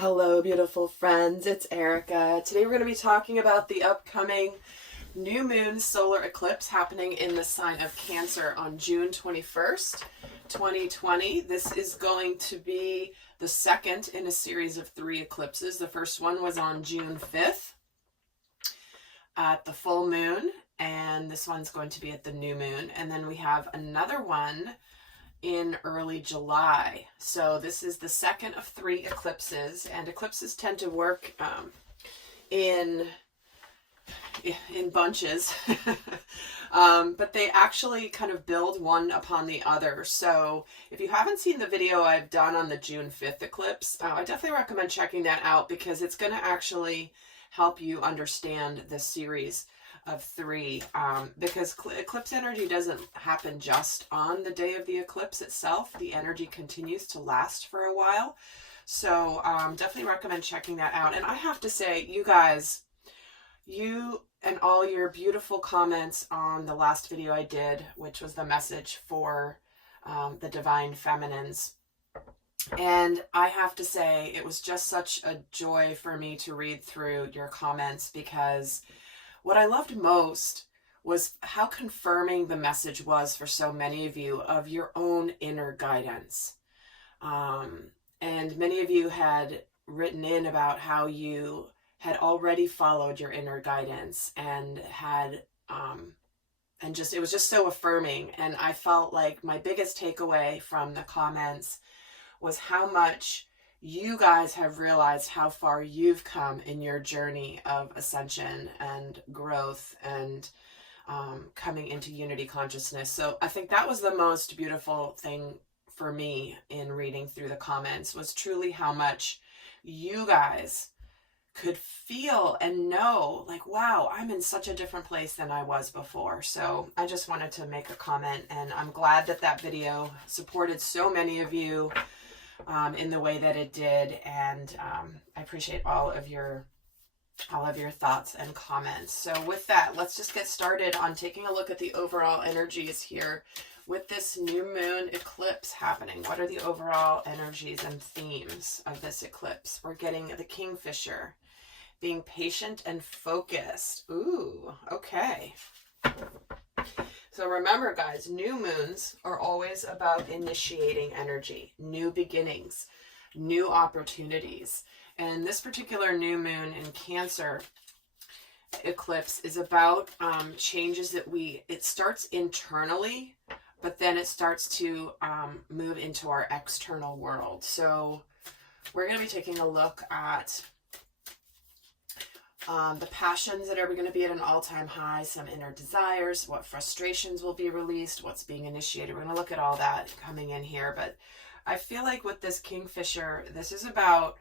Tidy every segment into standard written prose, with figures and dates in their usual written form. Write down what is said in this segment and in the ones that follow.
Hello, beautiful friends. It's Erika. Today we're going to be talking about the upcoming new moon solar eclipse happening in the sign of Cancer on June 21st, 2020. This is going to be the second in a series of 3 eclipses. The first one was on June 5th at the full moon, and this one's going to be at the new moon. And then we have another one in early July. So this is the second of 3 eclipses, and eclipses tend to work in bunches, but they actually kind of build one upon the other. So if you haven't seen the video I've done on the June 5th eclipse, I definitely recommend checking that out because it's going to actually help you understand the series of 3, because eclipse energy doesn't happen just on the day of the eclipse itself. The energy continues to last for a while. So definitely recommend checking that out. And I have to say, you guys, you and all your beautiful comments on the last video I did, which was the message for the divine feminines. And I have to say, it was just such a joy for me to read through your comments, because what I loved most was how confirming the message was for so many of you of your own inner guidance. And many of you had written in about how you had already followed your inner guidance and had, it was just so affirming. And I felt like my biggest takeaway from the comments was how much you guys have realized how far you've come in your journey of ascension and growth and coming into unity consciousness. So I think that was the most beautiful thing for me in reading through the comments, was truly how much you guys could feel and know, like, wow, I'm in such a different place than I was before. So I just wanted to make a comment, and I'm glad that that video supported so many of you in the way that it did, and I appreciate all of your thoughts and comments. So with that, let's just get started on taking a look at the overall energies here with this new moon eclipse happening. What are the overall energies and themes of this eclipse? We're getting the Kingfisher, being patient and focused. Ooh, okay. So remember, guys, new moons are always about initiating energy, new beginnings, new opportunities. And this particular new moon in Cancer eclipse is about changes that it starts internally, but then it starts to move into our external world. So we're going to be taking a look at the passions that are going to be at an all-time high, some inner desires, what frustrations will be released, what's being initiated. We're going to look at all that coming in here. But I feel like with this Kingfisher, this is about,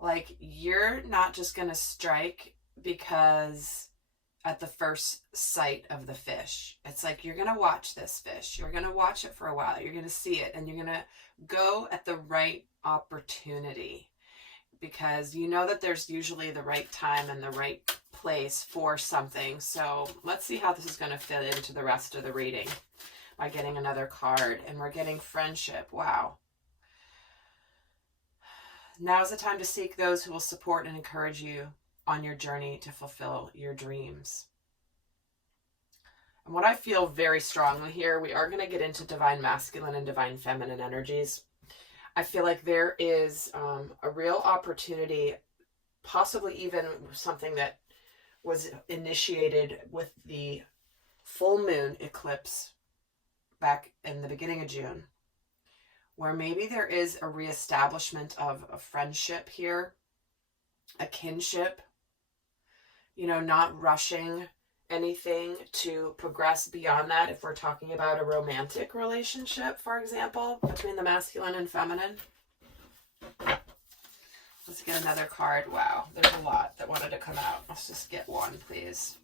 like, you're not just going to strike because at the first sight of the fish. It's like you're going to watch this fish. You're going to watch it for a while. You're going to see it, and you're going to go at the right opportunity, because you know that there's usually the right time and the right place for something. So let's see how this is going to fit into the rest of the reading by getting another card. And we're getting friendship. Wow. Now is the time to seek those who will support and encourage you on your journey to fulfill your dreams. And what I feel very strongly here, we are going to get into divine masculine and divine feminine energies. I feel like there is a real opportunity, possibly even something that was initiated with the full moon eclipse back in the beginning of June, where maybe there is a reestablishment of a friendship here, a kinship, not rushing anything to progress beyond that. If we're talking about a romantic relationship, for example, between the masculine and feminine. Let's get another card. Wow, there's a lot that wanted to come out. Let's just get one, please.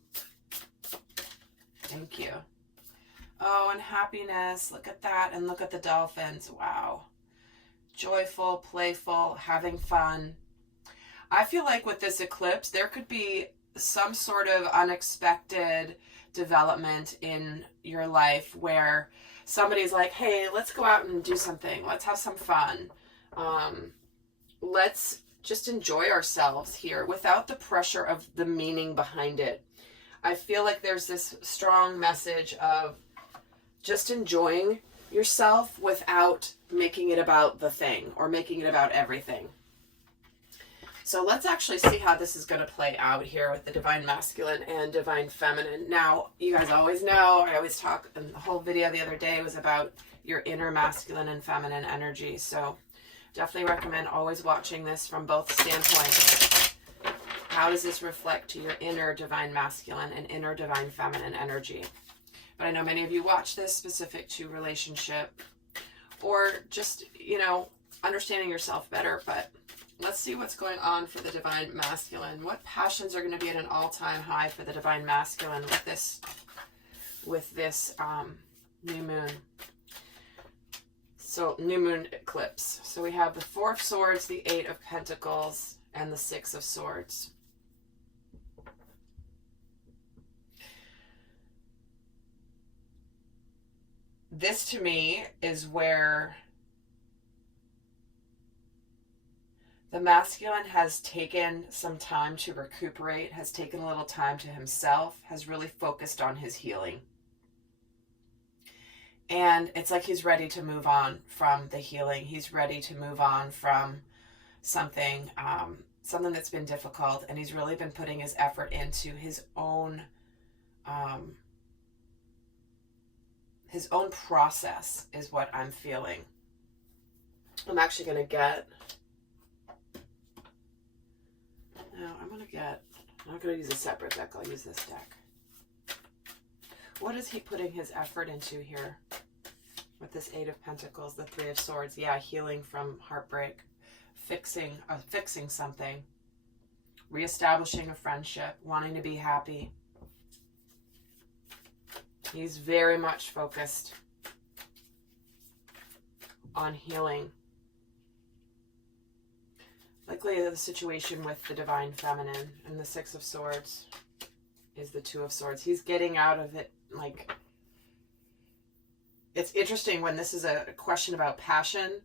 Thank you. Oh, and happiness. Look at that. And look at the dolphins. Wow. Joyful, playful, having fun. I feel like with this eclipse, there could be some sort of unexpected development in your life where somebody's like, hey, let's go out and do something. Let's have some fun. Let's just enjoy ourselves here without the pressure of the meaning behind it. I feel like there's this strong message of just enjoying yourself without making it about the thing or making it about everything. So let's actually see how this is going to play out here with the divine masculine and divine feminine. Now, you guys always know, I always talk, and the whole video the other day was about your inner masculine and feminine energy. So definitely recommend always watching this from both standpoints. How does this reflect to your inner divine masculine and inner divine feminine energy? But I know many of you watch this specific to relationship or just, you know, understanding yourself better. But let's see what's going on for the divine masculine. What passions are going to be at an all-time high for the divine masculine with this new moon? So new moon eclipse. So we have the Four of Swords, the Eight of Pentacles, and the Six of Swords. This to me is where the masculine has taken some time to recuperate, has taken a little time to himself, has really focused on his healing. And it's like he's ready to move on from the healing. He's ready to move on from something that's been difficult. And he's really been putting his effort into his own process is what I'm feeling. I'm actually going to get... No, I'm not going to use a separate deck. I'll use this deck. What is he putting his effort into here with this Eight of Pentacles, the Three of Swords? Yeah, healing from heartbreak, fixing something, reestablishing a friendship, wanting to be happy. He's very much focused on healing. Likely the situation with the divine feminine and the Six of Swords is the Two of Swords. He's getting out of it. Like, it's interesting when this is a question about passion,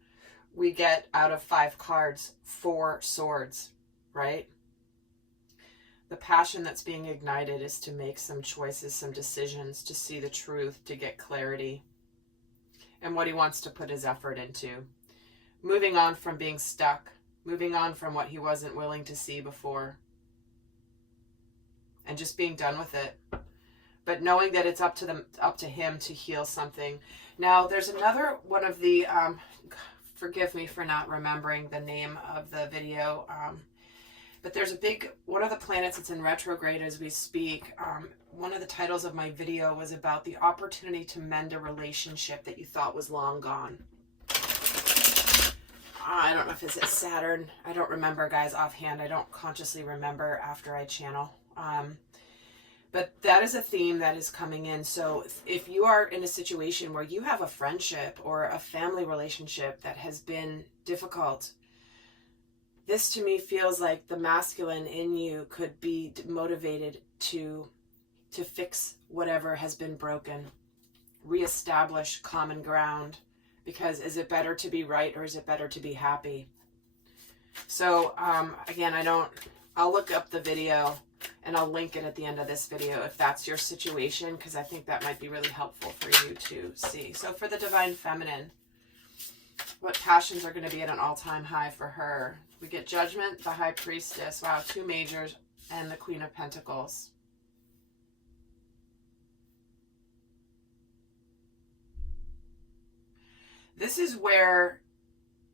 we get out of 5 cards 4 swords, right? The passion that's being ignited is to make some choices, some decisions, to see the truth, to get clarity, and what he wants to put his effort into. Moving on from being stuck, moving on from what he wasn't willing to see before, and just being done with it. But knowing that it's up to him to heal something. Now, there's another one of the, forgive me for not remembering the name of the video, but there's one of the planets that's in retrograde as we speak. One of the titles of my video was about the opportunity to mend a relationship that you thought was long gone. I don't know if it's Saturn. I don't remember, guys, offhand. I don't consciously remember after I channel. But that is a theme that is coming in. So if you are in a situation where you have a friendship or a family relationship that has been difficult, this to me feels like the masculine in you could be motivated to fix whatever has been broken, reestablish common ground, because is it better to be right or is it better to be happy? So again, I'll look up the video and I'll link it at the end of this video if that's your situation, because I think that might be really helpful for you to see. So for the divine feminine, what passions are going to be at an all-time high for her? We get Judgment, the High Priestess, wow, 2 majors, and the Queen of Pentacles. This is where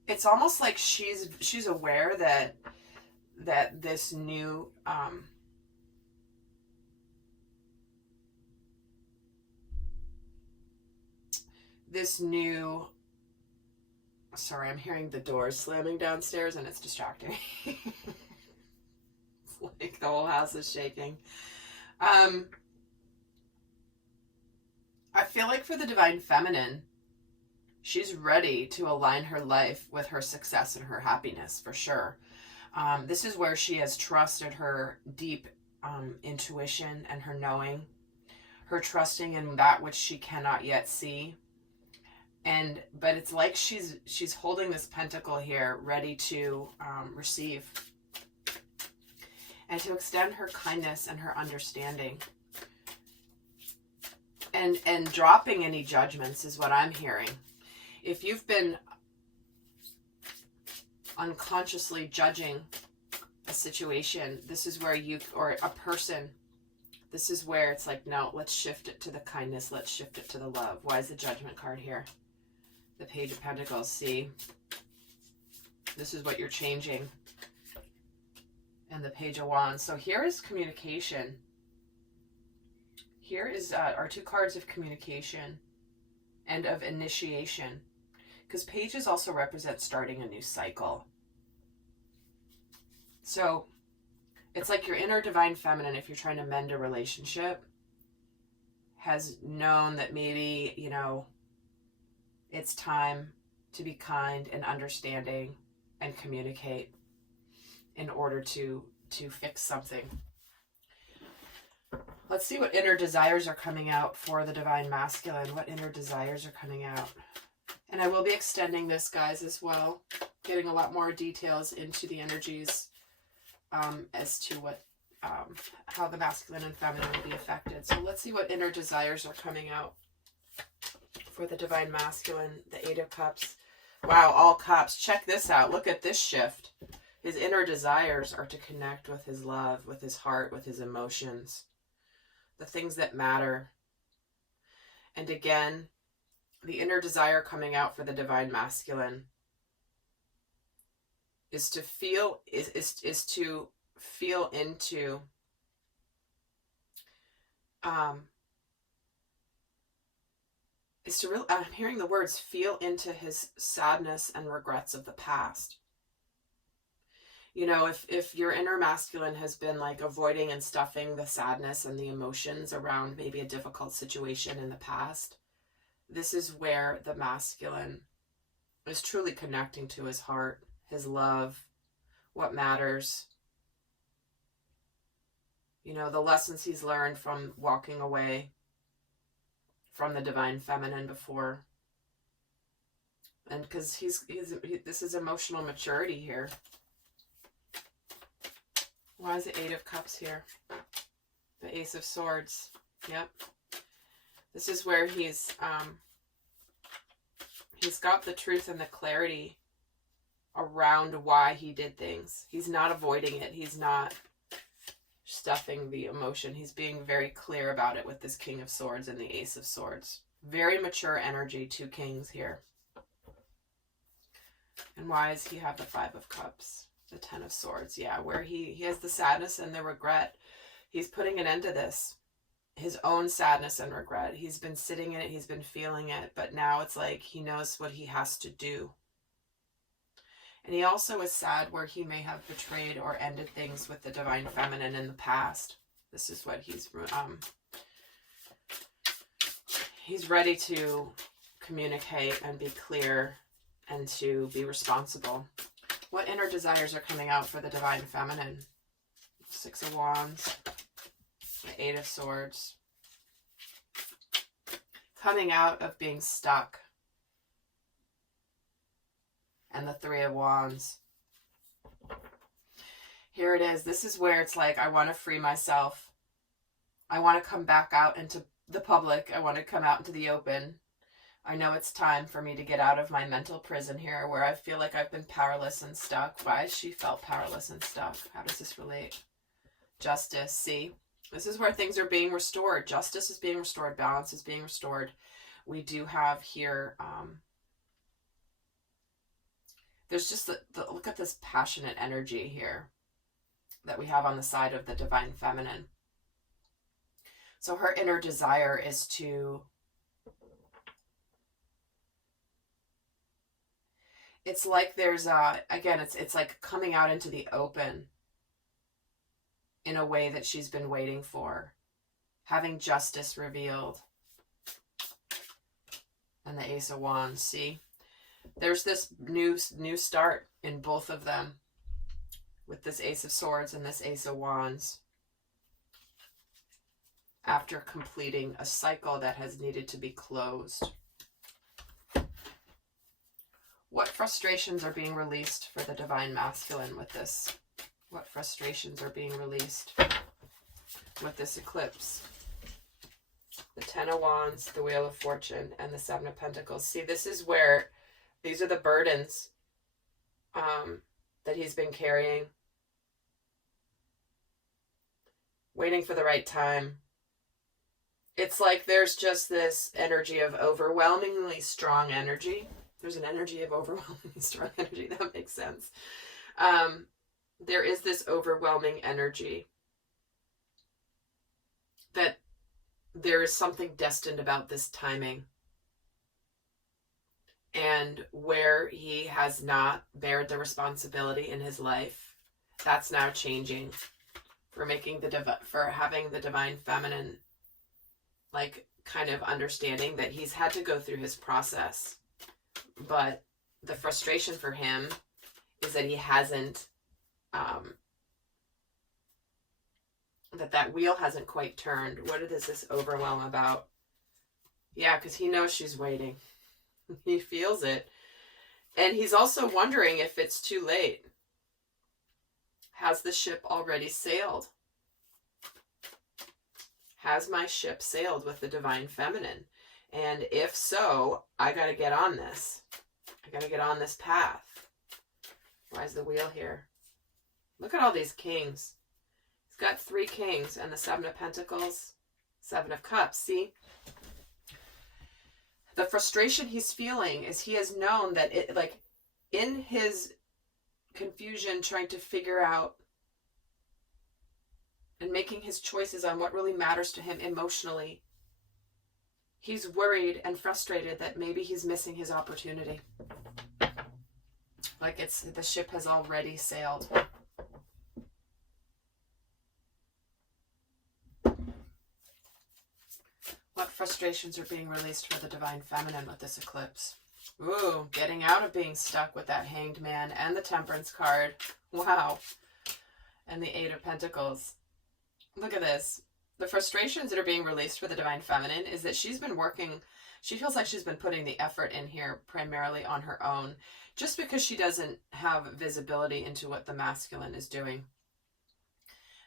it's almost like she's aware that this new sorry, I'm hearing the doors slamming downstairs and it's distracting me. It's like the whole house is shaking. I feel like for the divine feminine, she's ready to align her life with her success and her happiness, for sure. This is where she has trusted her deep intuition and her knowing, her trusting in that which she cannot yet see. But it's like she's holding this pentacle here, ready to receive and to extend her kindness and her understanding. And dropping any judgments is what I'm hearing. If you've been unconsciously judging a situation, this is where or a person, this is where it's like, no, let's shift it to the kindness. Let's shift it to the love. Why is the Judgment card here? The Page of Pentacles. See, this is what you're changing. And the Page of Wands. So here is communication. Here is our two cards of communication and of initiation. Because pages also represent starting a new cycle. So it's like your inner divine feminine, if you're trying to mend a relationship, has known that maybe, you know, it's time to be kind and understanding and communicate in order to fix something. Let's see what inner desires are coming out for the divine masculine. What inner desires are coming out? And I will be extending this, guys, as well, getting a lot more details into the energies as to what how the masculine and feminine will be affected. So let's see what inner desires are coming out for the divine masculine. The Eight of Cups. Wow, all cups. Check this out. Look at this shift. His inner desires are to connect with his love, with his heart, with his emotions, the things that matter. And again, the inner desire coming out for the divine masculine is to feel is to feel into is to really, I'm hearing the words, feel into his sadness and regrets of the past. You know, if your inner masculine has been like avoiding and stuffing the sadness and the emotions around maybe a difficult situation in the past, this is where the masculine is truly connecting to his heart, his love, what matters. You know, the lessons he's learned from walking away from the divine feminine before. And because this is emotional maturity here. Why is the Eight of Cups here? The Ace of Swords. Yep. This is where he's got the truth and the clarity around why he did things. He's not avoiding it. He's not stuffing the emotion. He's being very clear about it with this King of Swords and the Ace of Swords. Very mature energy, two kings here. And why does he have the Five of Cups? The Ten of Swords, yeah, where he has the sadness and the regret. He's putting an end to this. His own sadness and regret. He's been sitting in it, he's been feeling it, but now it's like he knows what he has to do. And he also is sad where he may have betrayed or ended things with the divine feminine in the past. This is what he's ready to communicate and be clear and to be responsible. What inner desires are coming out for the divine feminine? Six of Wands, the Eight of Swords. Coming out of being stuck. And the Three of Wands. Here it is. This is where it's like, I want to free myself. I want to come back out into the public. I want to come out into the open. I know it's time for me to get out of my mental prison here where I feel like I've been powerless and stuck. Why has she felt powerless and stuck? How does this relate? Justice. See, this is where things are being restored. Justice is being restored. Balance is being restored. We do have here, there's just look at this passionate energy here that we have on the side of the divine feminine. So her inner desire is to, it's like there's again, it's like coming out into the open in a way that she's been waiting for, having justice revealed. And the Ace of Wands. See, there's this new start in both of them with this Ace of Swords and this Ace of Wands, after completing a cycle that has needed to be closed. What frustrations are being released for the divine masculine with this? What frustrations are being released with this eclipse? The Ten of Wands, the Wheel of Fortune, and the Seven of Pentacles. See, this is where these are the burdens that he's been carrying. Waiting for the right time. It's like there's just this energy of overwhelmingly strong energy. There's an energy of overwhelmingly strong energy. That makes sense. There is this overwhelming energy that there is something destined about this timing. And where he has not bared the responsibility in his life, that's now changing. For having the divine feminine, like, kind of understanding that he's had to go through his process. But the frustration for him is that he hasn't, that wheel hasn't quite turned. What is this overwhelm about? Yeah, because he knows she's waiting. He feels it. And he's also wondering if it's too late. Has the ship already sailed? Has my ship sailed with the divine feminine? And if so, I got to get on this. I got to get on this path. Why is the wheel here? Look at all these kings. He's got 3 kings and the 7 of Pentacles, 7 of Cups. See? The frustration he's feeling is he has known that it, like, in his confusion, trying to figure out and making his choices on what really matters to him emotionally, he's worried and frustrated that maybe he's missing his opportunity. Like the ship has already sailed. What frustrations are being released for the divine feminine with this eclipse? Ooh, getting out of being stuck with that Hanged Man and the Temperance card. Wow. And the 8 of Pentacles. Look at this. The frustrations that are being released for the divine feminine is that she's been working, she feels like she's been putting the effort in here primarily on her own, just because she doesn't have visibility into what the masculine is doing.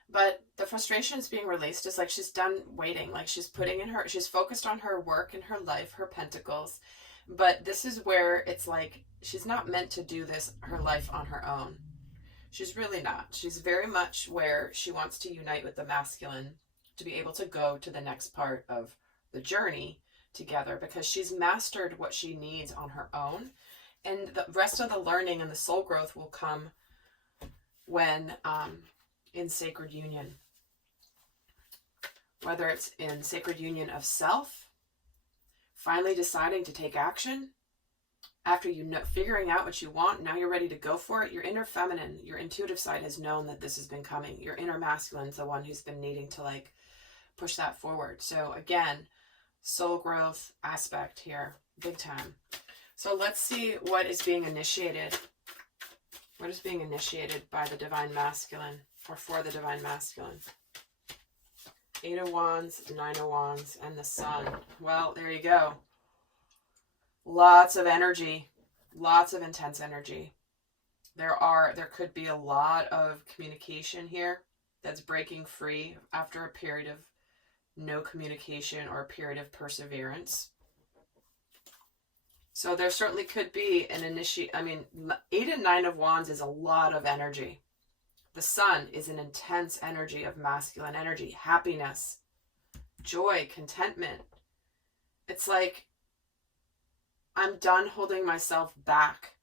But the frustrations being released is like she's done waiting, like she's focused on her work and her life, her pentacles. But this is where it's like she's not meant to do her life on her own. She's really not. She's very much where she wants to unite with the masculine to be able to go to the next part of the journey together, because she's mastered what she needs on her own. And the rest of the learning and the soul growth will come when in sacred union. Whether it's in sacred union of self, finally deciding to take action, after figuring out what you want, now you're ready to go for it. Your inner feminine, your intuitive side has known that this has been coming. Your inner masculine is the one who's been needing to like push that forward. So again, soul growth aspect here, big time. So let's see what is being initiated. What is being initiated by the divine masculine, or for the divine masculine? 8 of Wands, 9 of Wands, and the Sun. Well, there you go. Lots of energy, lots of intense energy. There could be a lot of communication here that's breaking free after a period of no communication or a period of perseverance. So there certainly could be an 8 and 9 of Wands is a lot of energy. The Sun is an intense energy of masculine energy, happiness, joy, contentment. It's like, I'm done holding myself back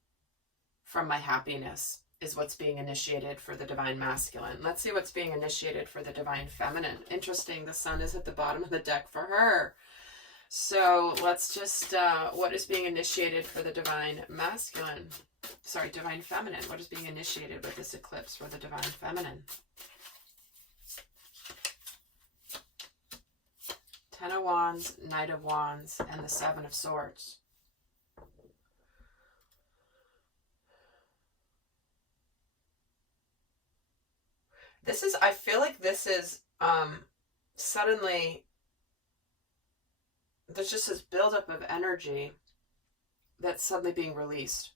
from my happiness, is what's being initiated for the divine masculine. Let's see what's being initiated for the divine feminine. Interesting, the Sun is at the bottom of the deck for her. So let's just, what is being initiated for the divine masculine? Sorry, divine feminine. What is being initiated with this eclipse for the divine feminine? 10 of Wands, Knight of Wands, and the 7 of Swords. I feel like this is suddenly, there's just this buildup of energy that's suddenly being released.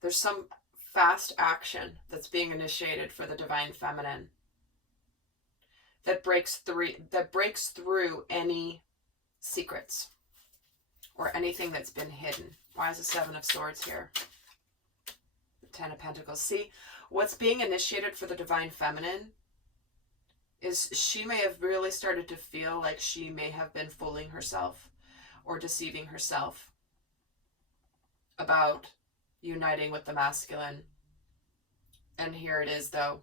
There's some fast action that's being initiated for the divine feminine that breaks through any secrets or anything that's been hidden. Why is the Seven of Swords here? The Ten of Pentacles. See, what's being initiated for the divine feminine is she may have really started to feel like she may have been fooling herself or deceiving herself about uniting with the masculine. And here it is, though.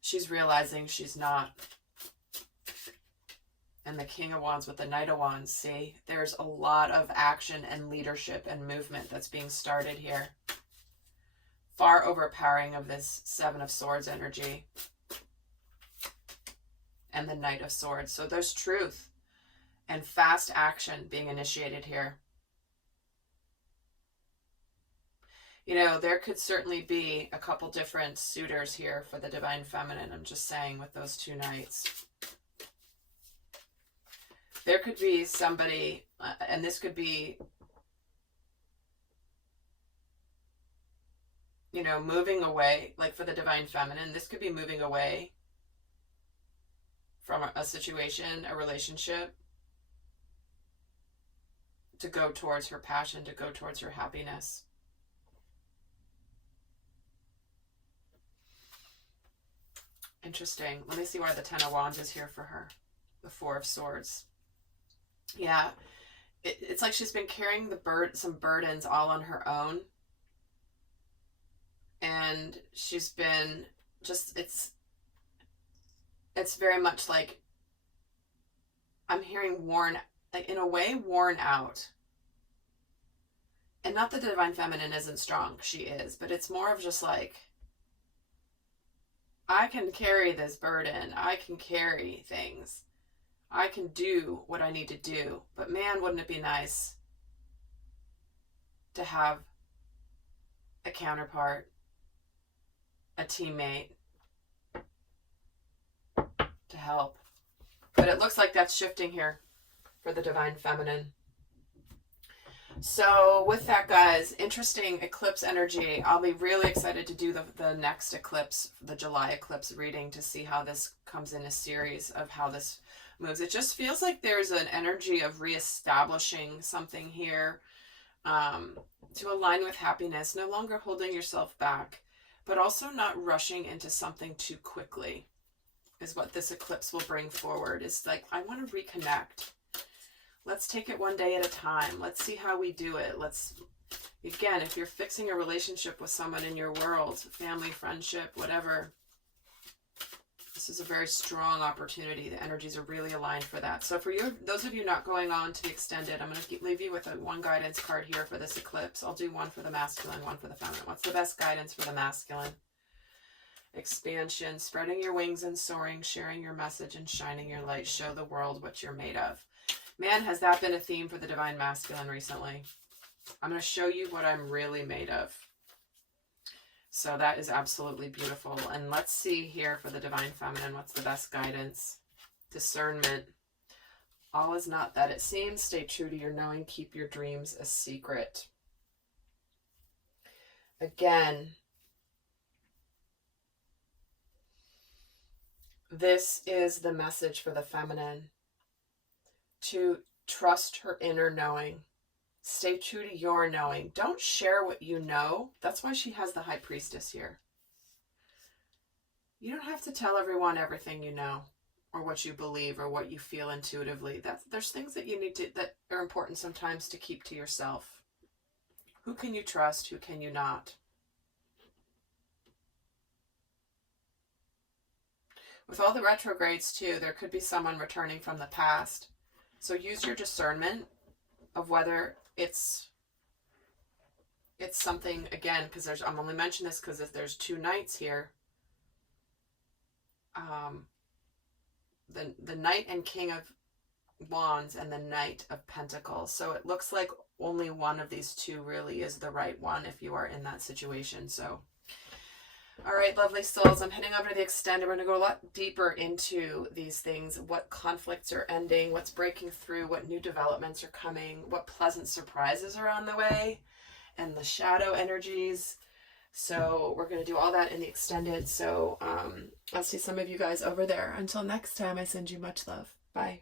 She's realizing she's not. And the King of Wands with the Knight of Wands. See, there's a lot of action and leadership and movement that's being started here. Far overpowering of this Seven of Swords energy. And the Knight of Swords. So there's truth and fast action being initiated here. You know, there could certainly be a couple different suitors here for the divine feminine. I'm just saying with those two knights. There could be somebody, and this could be, you know, moving away, like for the divine feminine, this could be moving away from a situation, a relationship, to go towards her passion, to go towards her happiness. Interesting. Let me see why the Ten of Wands is here for her. The Four of Swords. Yeah. It's like she's been carrying some burdens all on her own. And she's been just, it's very much like, I'm hearing worn, like in a way, worn out. And not that the divine feminine isn't strong. She is. But it's more of just like, I can carry this burden. I can carry things. I can do what I need to do. But man, wouldn't it be nice to have a counterpart, a teammate to help. But it looks like that's shifting here for the divine feminine. So with that, guys, interesting eclipse energy. I'll be really excited to do the next eclipse, the July eclipse reading, to see how this comes in a series of how this moves. It just feels like there's an energy of reestablishing something here, to align with happiness, no longer holding yourself back, but also not rushing into something too quickly is what this eclipse will bring forward. It's like, I want to reconnect. Let's take it one day at a time. Let's see how we do it. Again, if you're fixing a relationship with someone in your world, family, friendship, whatever, this is a very strong opportunity. The energies are really aligned for that. So for you, those of you not going on to the extended, I'm going to leave you with one guidance card here for this eclipse. I'll do one for the masculine, one for the feminine. What's the best guidance for the masculine? Expansion, spreading your wings and soaring, sharing your message and shining your light. Show the world what you're made of. Man, has that been a theme for the divine masculine recently? I'm going to show you what I'm really made of. So that is absolutely beautiful. And let's see here for the divine feminine, what's the best guidance? Discernment. All is not that it seems. Stay true to your knowing. Keep your dreams a secret. Again, this is the message for the feminine. To trust her inner knowing. Stay true to your knowing. Don't share what you know. That's why she has the High Priestess here. You don't have to tell everyone everything you know, or what you believe, or what you feel intuitively. There's things that you need to, that are important sometimes to keep to yourself. Who can you trust? Who can you not? With all the retrogrades too, there could be someone returning from the past. So use your discernment of whether it's something, again, because I'm only mentioning this because if there's two knights here, the Knight and King of Wands and the Knight of Pentacles. So it looks like only one of these two really is the right one if you are in that situation. So, all right, lovely souls, I'm heading over to the extended. We're going to go a lot deeper into these things, what conflicts are ending, what's breaking through, what new developments are coming, what pleasant surprises are on the way, and the shadow energies. So we're going to do all that in the extended. So I'll see some of you guys over there. Until next time, I send you much love. Bye.